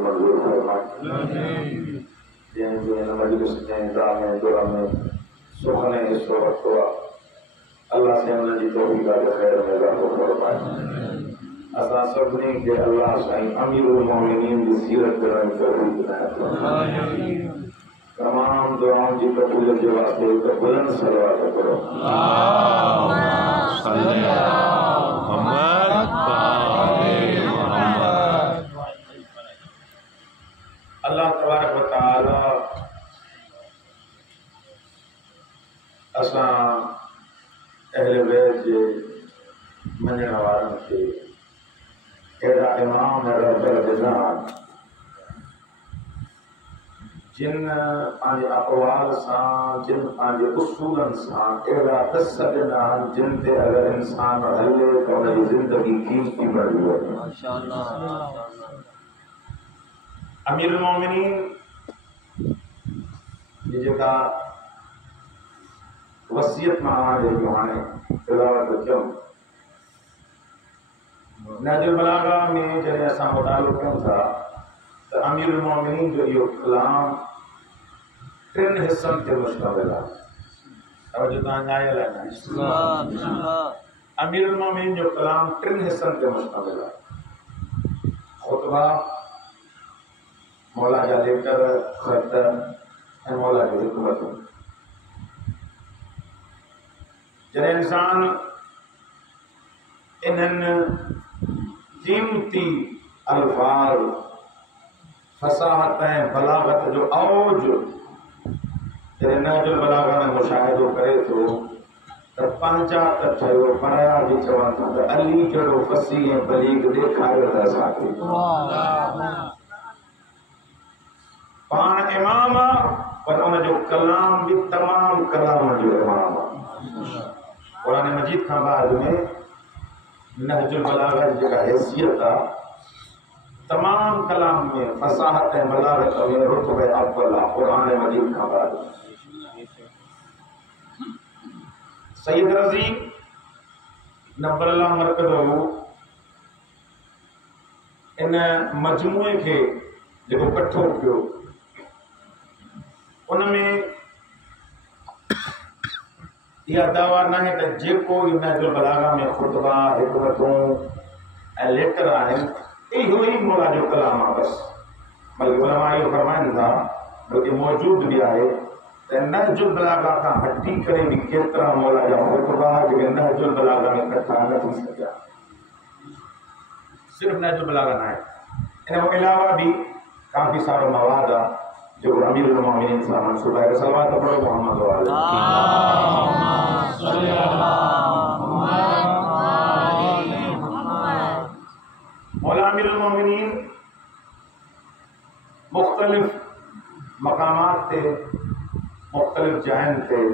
منظور فرمائے جن جو مجلس میں دامیں دورہ میں سخنے اس وقت ہوا اللہ سے انہوں نے توفیق کا خیر میں اضافہ فرمائے اساں سبنی کہ اللہ سائیں امیر المومنین کی سیرت کرنے توفیق عنایت فرمائے تمام دعاؤں کی قبولیت کے واسطے ایک بلند صلوات کرو صلی اللہ محمد اللہ تبارک و تعالی اساں اہل بیت کے منجن وارن کے ایڈا امام رب الجنان جن پانچ اقوال سان جن پانچ اصولن سان ایڈا تصدنا جن تے اگر انسان ہلے تو انہی زندگی قیمتی بڑھی ہوئی ماشاءاللہ امیر المومنین یہ جگہ وصیت میں آنے جو آنے تلاوت کیوں نہج البلاغہ میں جنہیں ایسا مطالب کیوں تھا تو امیر المومنین جو یہ کلام تین حصوں کے مشتمل ہے توجہ تاں آئے لگا امیر المومنین جو کلام تین حصوں کے مشتمل ہے خطبہ مولا جا لیکر خطر ہے مولا کی حکمت جن انسان انہن قیمتی الفاظ فصاحتیں بلاغت جو اوج جن نہج البلاغہ میں مشاہدہ کرے تو پانچا تٹھو پرایا بھی چوان تھا علی جڑو فصیح بلیغ دیکھائے رہا ساتھی پان امام پر ان جو کلام بھی تمام کلام جو امام قرآن مجید کا بعد میں نہج البلاغہ جگہ حیثیت تمام کلام میں فصاحت بلاغت میں رتبہ اولا قرآن مجید کا بعد سید رضی نبر اللہ مرکز ان مجموعے کے جو کٹھو کیو ان میں یہ دعویٰ نہ ہے کہ جے کو نہج البلاغہ میں خطبہ حکمتوں لیٹر آئیں یہی مولا جو کلام آ بس بلکہ علماء یہ فرمائیں تھا بلکہ موجود بھی آئے کہ نہج البلاغہ کا ہٹی کرے بھی کترا مولا جو خطبہ جو نہج البلاغہ میں کٹھا نہ تھی سکیا صرف نہج البلاغہ نہ ہے ان کے علاوہ بھی کافی سارے مواد جو امیر المومنین صلی منصوبہ ہے صلوات پڑھو محمد و علیہ صلی اللہ مولا امیر المومنین مختلف مقامات تے مختلف جہن تے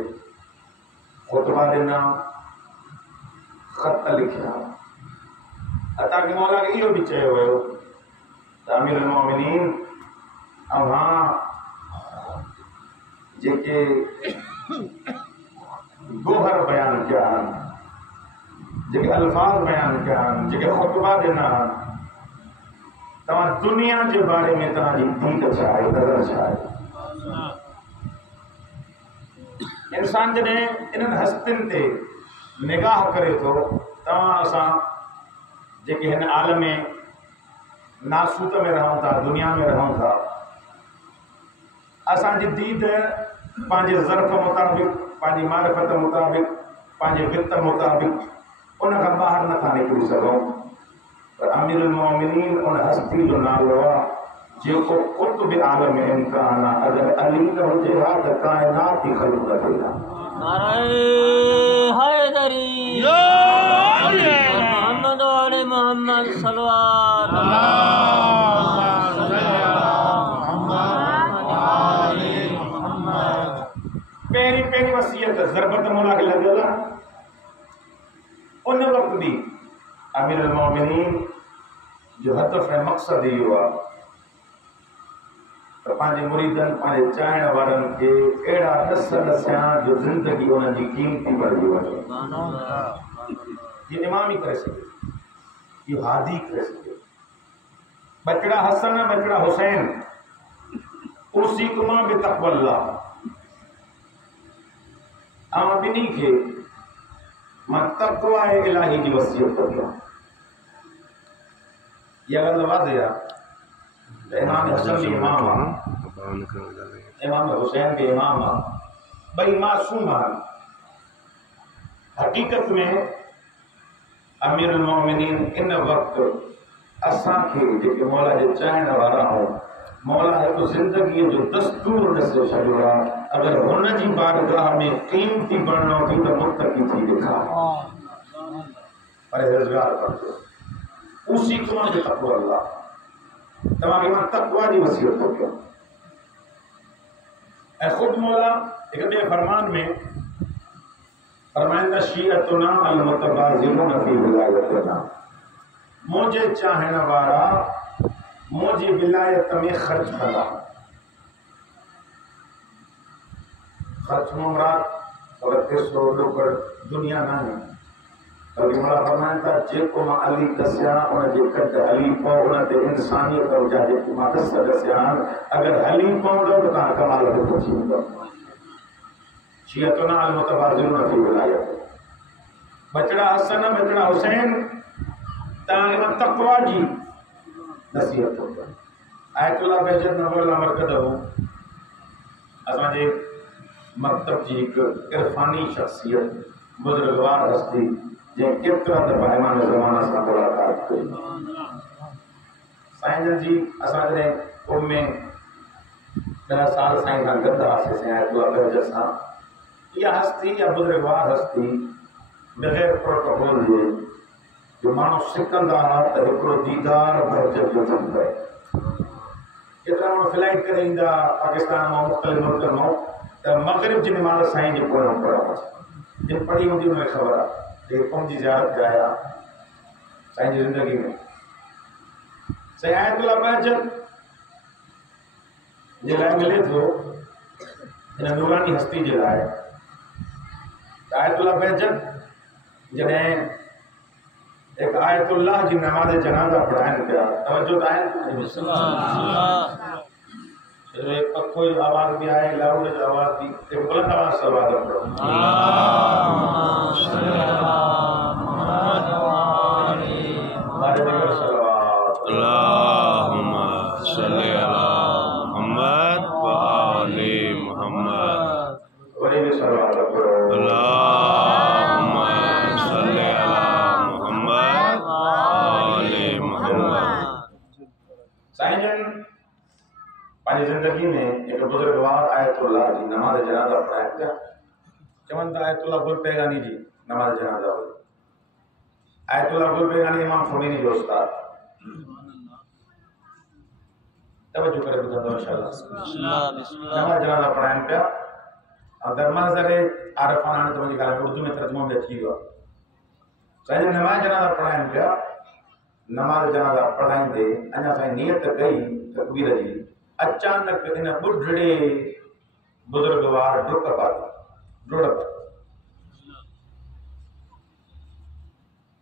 خطبہ دینا خط لکھنا حتیٰ کہ مولا کہ یہ بھی چاہے ہوئے ہو امیر المومنین اب ہاں جے کہ گوہر بیان کیا جے کہ الفاظ بیان کیا جے کہ خطبہ دینا تمام دنیا کے بارے میں تمہاں جی دید چاہے نظر چاہے انسان جنہیں انہن ہستن تے نگاہ کرے تو تمام اساں جے کہ ہن عالم ناسوت میں رہوں تھا دنیا میں رہوں تھا اساں جی دید پانچے ظرف مطابق پانچی معرفت مطابق پانچے وقت مطابق ان کا باہر نہ تھا نکلی سکوں پر امیر المومنین ان ہستی جو نالوا جو کو قطب عالم امکانا اگر علی کا جہاد کائنات کی خلق دینا نعرہ حیدری محمد علی محمد صلوات پہلی وصیت ضربت مولا کے لگ گیا ان وقت بھی امیر المومنین جو ہدف ہے مقصد ہی ہوا تو پانچے مریدن پانچے چاہنے وارن کے ایڑا دسیاں جو زندگی انہوں کی قیمتی بڑھی ہوئی یہ امام ہی کرے سکے یہ ہادی کرے سکے بچڑا حسن بچڑا حسین اوصیکما بتقوی اللہ اما بنی کے میں تقوی الہی کی وصیت کرتا ہوں. یہ اگر واضح ہے امام حسن بھی امام امام حسین بھی امام بھائی معصوم حقیقت میں امیر المومنین ان وقت اساں کے جو مولا جو چاہنے والا ہوں مولا ہے تو زندگی جو دستور نسل چھڑا اگر ہن جی بارگاہ میں قیمتی بننا تھی تو متقی تھی دکھا پرہیزگار کر دو اسی کو جو تقوی اللہ تمام ایمان تقوی دی وصیت ہو گیا. اے خود مولا ایک بے فرمان میں فرمائندہ شیعتنا المتبازلون فی ولایتنا مجھے چاہنا وارا مجھے ولایت میں خرچ کرا. خرچ مراد اگر پیسو لوکڑ دنیا نہ ہے بلکہ مولا فرمائندہ جے کو ماں علی دسیا انہیں جے کٹ علی پاؤ انہیں دے انسانیت اور جا جے کو ماں دسیا اگر علی پاؤ دو تو کہاں کمال ہے تو چیز دو. شیعتنا المتبازلون فی ولایت بچڑا حسن بچڑا حسین تاکہ تقوی جی نصیحت ہوگا. آیت اللہ بہجت نبو اللہ مرکز ہو اساں جے مکتب جی ایک عرفانی شخصیت بزرگوار ہستی جے کترا دفعہ امام زمانہ سے ملاقات کری. سائیں جن جی اساں جے قوم میں 10 سال سائیں جن گدا سے آیت اللہ بہجت سا یہ ہستی یا بزرگوار ہستی بغیر پروٹوکول دے جو مانو سکندہ تا ہکڑو دیدار بہجت جو تھم گئے کتنا مانو فلائٹ کریں دا پاکستان میں مختلف ملکن میں تا مغرب جن مال سائیں جو کوئی ہم پڑھا ہوا جن پڑھی ہوں جی انہیں خبر ہے کہ قوم جی زیارت جایا سائیں جی زندگی میں سائیں آیت اللہ بہجت جلائے ملے تھو انہیں نورانی ہستی جلائے آیت اللہ بہجت جنہیں ایک آیت اللہ جی نماز جنازہ پڑھائیں کیا توجہ دائیں ایک کوئی آواز بھی آئے لاؤڈ آواز بھی ایک بلند آواز سے آواز پڑھو اللہم صلی علی محمد و آل محمد ولی بھی صلوات پڑھو اللہم صلی علی محمد و آل محمد. سائیں جن پانی زندگی میں ایک بزرگوار آیت اللہ جی نماز جنازہ پڑھائیں کیا چمنتا آیت اللہ گل پیغانی جی نماز جنازہ ہوئی. آیت اللہ گل پیغانی امام خمینی جو استاد توجہ کرے بتا دو انشاءاللہ نماز جنازہ پڑھائیں کیا اور در منظر عارفان آنے تو مجھے کہا اردو میں ترجمہ میں اچھی ہوا سائیں جن نماز جنازہ پڑھائیں کیا نماز جنازہ پڑھائیں دے انجا سائیں نیت گئی تکبیر جی اچانک انہیں بڑھڑے بزرگوار ڈرک پاتی ڈرک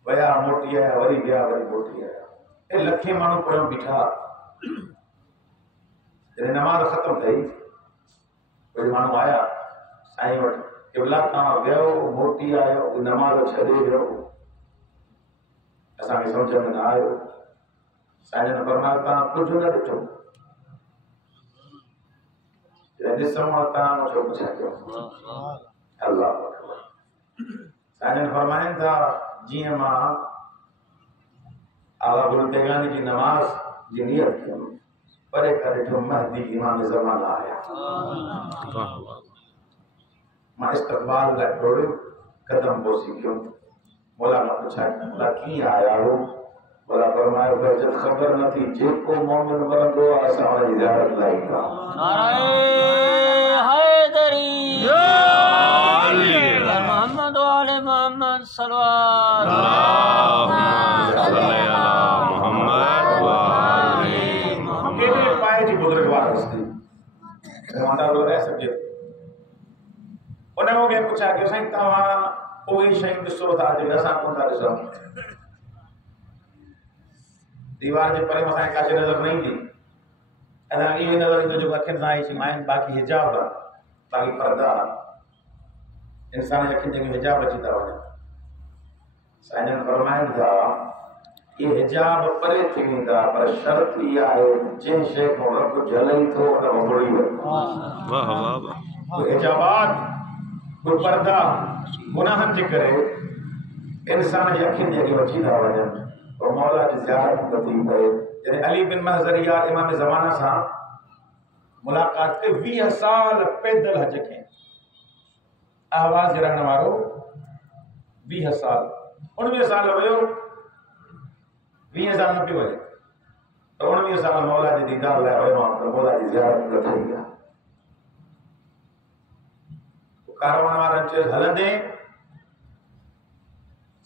ویا موٹی ہے وری گیا وری موٹی ہے اے لکھیں مانو پڑھوں بٹھا جنہیں نماز ختم تھی کوئی مانو آیا سائیں وٹ قبلہ کہاں ویو موٹی آئے نماز چھڑے ویو ایسا میں سمجھا میں نہ آئے سائیں نے فرمایا کہاں کچھ نہ ڈٹھو جس سمجھتا مجھے پوچھا کیوں اللہ اکبر. سائیں نے فرمایا تھا جی ماں آغا گل پیغانی کی نماز جی نیت کیوں پرے کرے جو مہدی امام زمانہ آیا میں استقبال لے ڈوڑے قدم بوسی کیوں مولا نے پوچھا اللہ کی آیا ہو مولا فرمایا بہجت خبر نہ تھی جے کو مومن بلندو آسا والی زیارت لائی گا. نعرہ حیدری محمد و آل محمد صلوات اللہم صلی علی محمد و آل محمد. یہ پائے جی بزرگوار ہستی مہمان لوگ رہ سکے انہیں ہو گئے پوچھا کہ سائیں تاواں کوئی شہید سو تھا جو ایسا کون تھا رسا دیوار جے پرے مسائیں کاچے نظر نہیں دی ادا یہ نظر جو جو اکھن سائیں شمائن باقی حجاب باقی پردہ انسان جے اکھن جے حجاب اچي تا وڃن سائن فرمائن تھا یہ حجاب پرے تھی ویندا پر شرط یہ ہے جن شے کو رب جلئی تو ان وڑی وي واہ واہ واہ کوئی حجابات کوئی پردہ گناہن جے کرے انسان جے اکھن جے وچي تا وڃن تو مولا جی زیارت بدی پئے یعنی علی بن محضریہ امام زمانہ سا ملاقات کے 20 سال پیدل حج کیں آواز رہنے وارو 20 سال 19 سال ہوئے 20 سال نہ پیو ہے تو 19 سال مولا جی دیدار لائے ہوئے وہاں پر مولا جی زیارت کتھائی گیا کاروان وارن چے ہلن دیں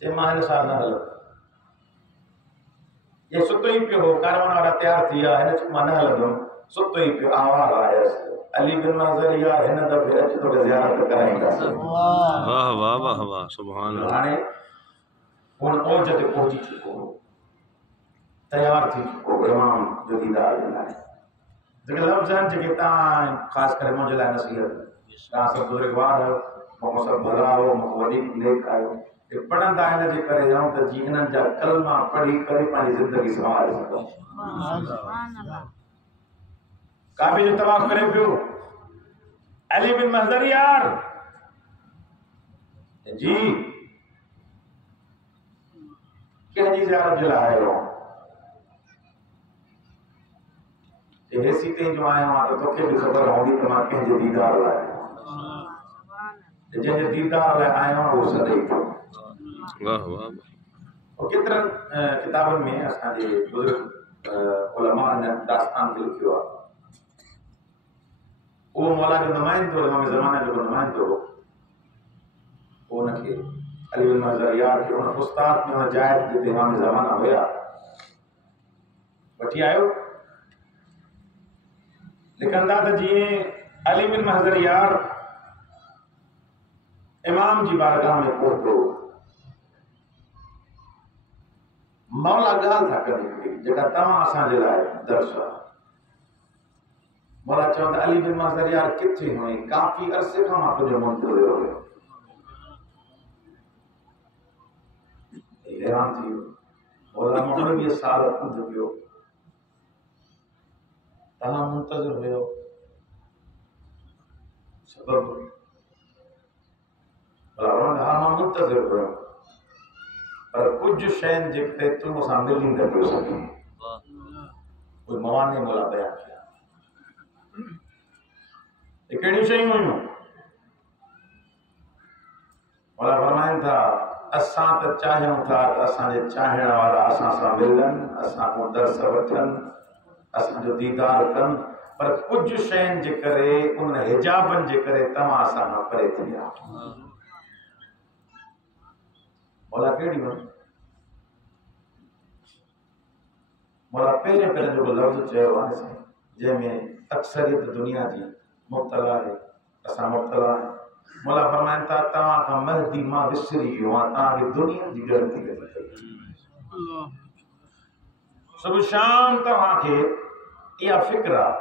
چے ماہن سال نہ ہلن یہ ستو ہی پہ ہو کاروان والا تیار تھیا ہے نا چکمہ نہ لگو ستو ہی پہ آواز آیا علی بن محضریہ ہے نا دفعہ اچھ تو کہ زیارت کرائیں گا واہ واہ واہ واہ سبحان اللہ آنے ان اوجت پہنچی چکو تیار تھی چکو امام جو دیدار لینا ہے ذکر لفظ ہیں جگہ تائیں خاص کرے مجھے لائے نصیحت کہاں سب بزرگوار ہو مقصد بھلا ہو مقولی نیک آئے پڑھن دا ان جے کرے جاؤں تے جی انہاں جا کلمہ پڑھی کرے پانی زندگی سنوار سکو سبحان اللہ کعبے جو طواف کرے پیو علی بن محضر یار جی کہ جی زیارت جلا ہے رو کہ ایسی کہیں جو آئے وہاں تو کہ بھی خبر ہوگی کہ ماں کہیں جدیدار لائے جن جدیدار لائے آئے وہاں وہ صدی تو واہ واہ اور کتر کتابن میں اساں جے بزرگ علماء نے داستان کے لکھیو وہ مولا جو نمائندو امام زمانہ جو نمائندو وہ نکھے علی بن محضر یار کہ انہاں استاد میں انہاں جائد دیتے امام زمانہ ہویا بٹھی آئیو لیکن دا جی علی بن محضر یار امام جی بارگاہ میں پہنچو مولا گال تھا کدی جگہ تمام آسان جلائے درسا مولا چاہتا علی بن محضر یار کتھے ہوئی کافی عرصے کا ماں تجھے منتظر ہو گئے حیران تھی مولا مغرب یہ سالت منتظر تمام منتظر ہوئے ہو سبب مولا ہاں منتظر ہوئے ہو پر کچھ شین جکتے تم اساں مل نہیں کر پیو سکیں کوئی موانی مولا بیان کیا یہ کہڑی شئی ہوئی ہوں مولا فرمائن تھا اساں تا چاہیوں تھا اساں جے چاہنے والا اساں سا ملن اساں کو درس وٹھن اساں جو دیدار کن پر کچھ شین جے کرے ان حجابن جے کرے تمام اساں نہ پرے تھیا مولا کیڑی ہو مولا پہلے جو لفظ چاہو ہے جے میں اکثریت دنیا جی مبتلا ہے اساں مبتلا ہے مولا فرمائن تھا تاں کا مہدی ماں وسری ہوا تاں کی دنیا جی غلطی کری صبح شام تاں کے یا فکرہ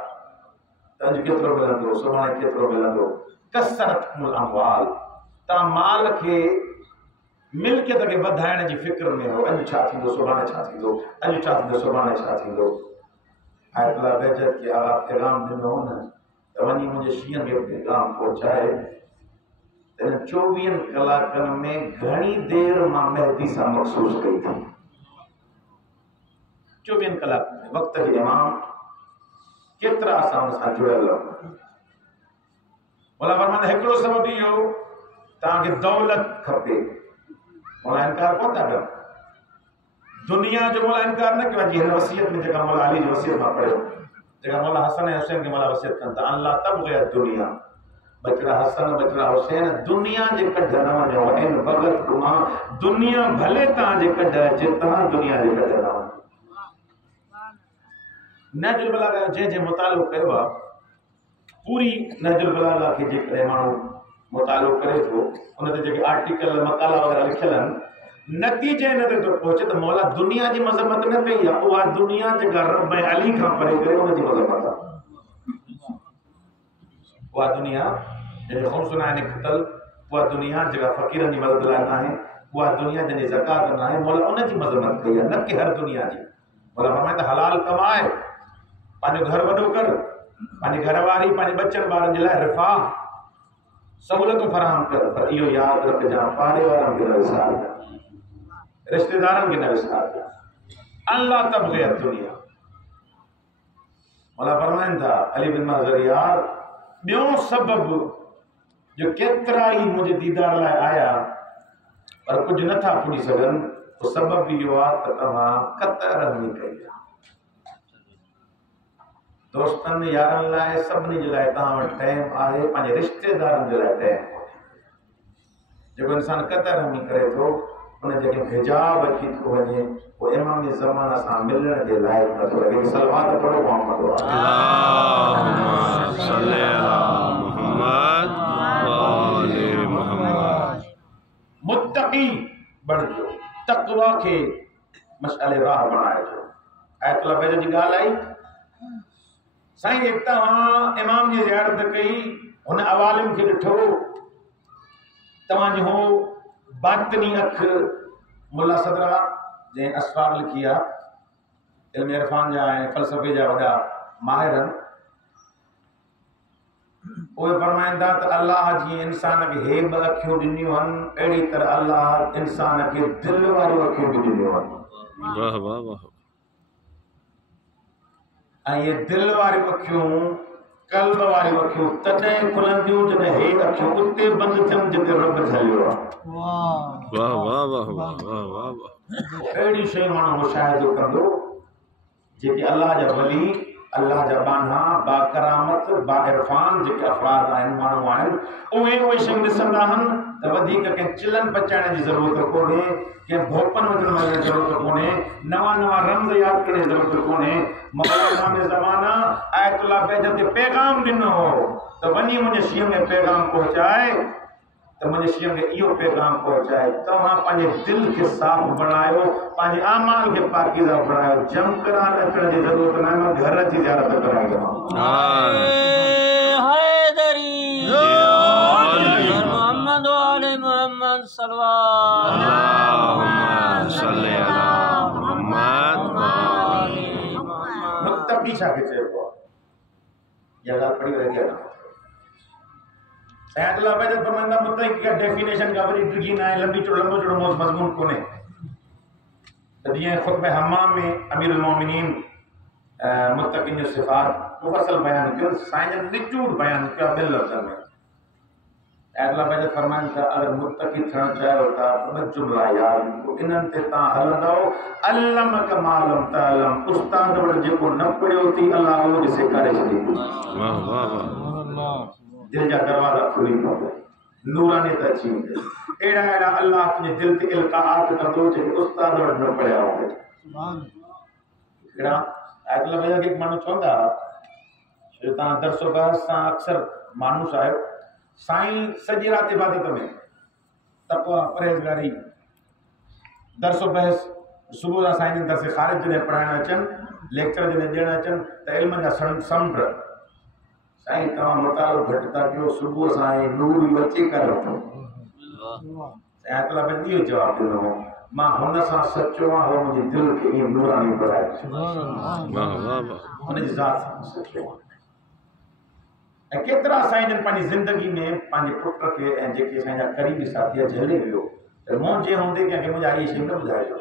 تنج کترو ملندو سبحان کترو ملندو کثرت الاموال تاں مال کے مل کے تک بدھائن جی فکر میں ہو اج چھا تھیندو سبحان چھا تھیندو اج چھا تھیندو سبحان چھا تھیندو آیت اللہ بہجت کی آغا پیغام دنو نا ونی مجھے شیئن کے پیغام پہنچائے تین 24 کلاکن میں گھنی دیر ماں مہدی سا مخصوص گئی تھی 24 کلاک میں وقت کے امام کترا آسان سا جڑے اللہ مولا فرمان ہکڑو سبب ہی ہو تاکہ دولت کھپے مولا انکار کون تھا کر دنیا جو مولا انکار نہ کیا جی وصیت میں جگہ مولا علی جو وصیت میں پڑھے جگہ مولا حسن حسین کے مولا وصیت کرتا اللہ تب گیا دنیا بچڑا حسن بچڑا حسین دنیا جے کڈھا نہ وجو ان بغت گما دنیا بھلے تاں جے کڈھا جتنا دنیا جے کڈھا نہ نہج البلاغہ جے جے مطالعہ کیوا پوری نہج البلاغہ کے جے کرے مانو مطالعہ کرے تو ان تے جے آرٹیکل مقالہ وغیرہ لکھلن نتیجے نہ تے تو پہنچے تو مولا دنیا دی مذمت نہ کئی ہے وہ دنیا جگہ رب علی کا پرے کرے ان دی مذمت ہے وہ دنیا جے خمسنا نے قتل وہ دنیا جگہ فقیرن دی مدد لانا ہے وہ دنیا جنے زکات نہ ہے مولا ان دی مذمت کئی ہے نہ کہ ہر دنیا دی مولا فرمایا حلال کمائے پانے گھر وڈو کر پانے گھر واری پانے بچن بارن جلا رفاہ سہولت فراہم کر پر یہ یاد رکھ جا پاڑے والوں کے نوسار رشتہ داروں کے نوسار اللہ تبغی دنیا مولا فرمائن تھا علی بن مظہر یار بیوں سبب جو کترا ہی مجھے دیدار لائے آیا اور کچھ نہ تھا پوری سگن وہ سبب بھی یہ آت تمام قطع رحمی کہیا دوستان یارن لائے سب نے جلائے تاہم ٹائم آئے پانچ رشتے دارن جلائے ٹائم جب انسان قطع رحمی کرے تو انہیں جگہ حجاب رکھی تو وجہ وہ امام زمانہ سا ملنے کے لائق نہ تو لگے سلوات پڑھو محمد اللہم صلی علی محمد وآل محمد متقی بڑھ جو تقوی کے مشعل راہ بنائے جو آیت اللہ بیجہ جی گال آئی سائیں ایکتا وہاں امام نے زیارت کئی انہیں عوالم کے لٹھو توانج ہو باطنی اکھ ملا صدرہ جن اسفار لکھیا علم عرفان جائیں فلسفے جا وڈا ماہرن وہ فرمائیں دا تو اللہ جی انسان کے ہیب اکھیوں دنیوں ہن ایڑی تر اللہ انسان کے دل والو اکھیوں دنیوں ہن واہ واہ واہ یہ دل واری اکھیوں قلب واری اکھیوں تدیں کھلندیوں جنہیں ہیب اکھیوں اتے بند تھم جتے رب جھلیو واہ واہ واہ واہ واہ واہ ایڑی شئی مانا مشاہدو کر دو جے کہ اللہ جا ولی اللہ جا بانہا با کرامت با عرفان جے کہ افراد آئین مانو آئین اوہ شنگ دسندہ ہن ودی کا کہ چلن بچانے جی ضرورت کونے کہ بھوپن وجن میں ضرورت کونے نوا نوا رمز یاد کرنے ضرورت کونے مولا میں زمانہ آیت اللہ بیجت کے پیغام دن ہو تو ونی مجھے شیعہ میں پیغام پہنچائے تو مجھے شیعہ میں ایو پیغام پہنچائے تو وہاں پانچے دل کے صاف بنائیو پانچے آمال کے پاکیزہ بنائیو جم کران اکڑا جی ضرورت نہ میں گھر رچی زیارت کرائی گا حیدری محمد وآل محمد صلوات اللہم صلی علی محمد وآل متقی شاہ کے چاہے ہوا یہ اللہ پڑھی رہ گیا نا سیاد اللہ بیجت فرمائندہ متقی کا ڈیفینیشن کا بری ڈرگی نہ ہے لمبی چوڑ لمبو چوڑ موز مضمون کونے تدیئے خطب حمام میں امیر المومنین متقی نے صفات مفصل بیان کیا سائنجن نچوڑ بیان کیا بل لفظر میں اللہ بیجت فرمائندہ اگر متقی تھرن چاہے ہوتا بہت جملہ یار انہن تے تاں حلنداؤ علم کمالم تعلم استاد بڑھ جے کو نہ پڑے ہوتی اللہ وہ جسے کارے چلی واہ واہ واہ دل جا دروازہ کھلی پڑے نورانی تا چین دے ایڑا ایڑا اللہ تجھے دل تے القاعات کا تو چھے استاد بڑھ نہ پڑے آؤں ایڑا آیت اللہ بیجت ایک مانو چھوندہ شیطان درس و بحث ساں اکثر مانو صاحب سائیں سجی رات عبادت میں تقوی پرہیزگاری درس و بحث صبح دا سائیں درس خارج جنہیں پڑھانا چن لیکچر جنہیں دینا چن تا علم دا سمجھ سائیں تمام مطالب گھٹتا کیوں صبح سائیں نور بچے کر رہا سائیں اطلاع پہ دیو جواب دینا ہوں ماں ہونا سا سچوا ہو مجھے دل کے یہ نورانی پڑھائے واہ واہ واہ ہونے جی ذات سچوا کترا سائنجن پانی زندگی میں پانی پٹر کے جے کے سائنجا قریبی ساتھیا جھلے ہوئے مون جے ہوں دے کہ مجھے آئی شیئر نہ بجھائے جو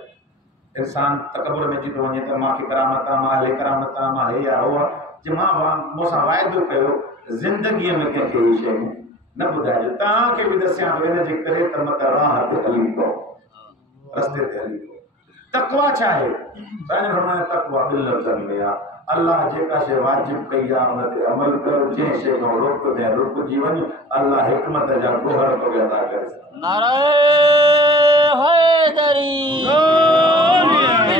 انسان تکبر میں جیتو ونجے تا ماں کی کرامتا ماں اہل کرامتا ماں ہے یا ہوا جے ماں موسیٰ وائدو کہو زندگی میں کہ یہ شیئر نہ بجھائے جو تاں کے بھی دسیاں ہوئے جے کرے تمت راہ تے حلیب کو رستے تے حلیب کو تقوی چاہے سائنجن فرمانے تقوی باللفظ میں اللہ جے کا شے واجب کیا انت عمل کر جے شے کو روک دے رک جیون اللہ حکمت جا گوہر تو عطا کرے نعرہ حیدری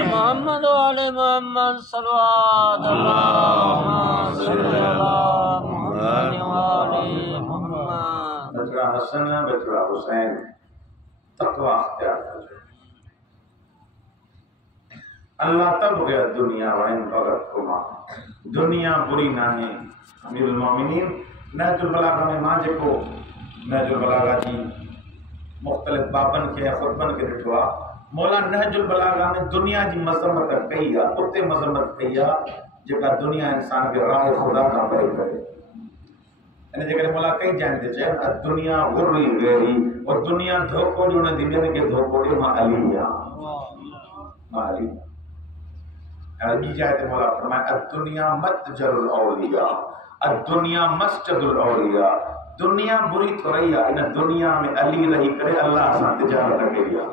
محمد وآل محمد صلوات اللہم صلی علی محمد وآل محمد بچڑا حسن بچڑا حسین تقوی اختیار کر اللہ تبغي الدنیا وإن بغتكما، دنیا بری نہ ہے۔ امیر المومنین نہج البلاغہ میں ماں جکو نہج البلاغہ جی مختلف بابن کے خطبن کے ڈٹھوا مولا نہج البلاغہ میں دنیا جی مذمت کئی ہے، اتنے مذمت کئی ہے جکا دنیا انسان کے راہ خدا نہ پڑے کرے۔ یعنی جے مولا کئی جائیں دے چاہے دنیا غری غیری، اور دنیا دھوکو جو نے دنیا کے دھوکو جو ماں علی ہے، ماں علی عربی جائے مولا فرمائے الدنیا متجر الاولیاء، الدنیا مسجد الاولیاء، دنیا بری تو رہی ہے، ان دنیا میں علی رہی کرے اللہ آسان تجارت کرے گیا۔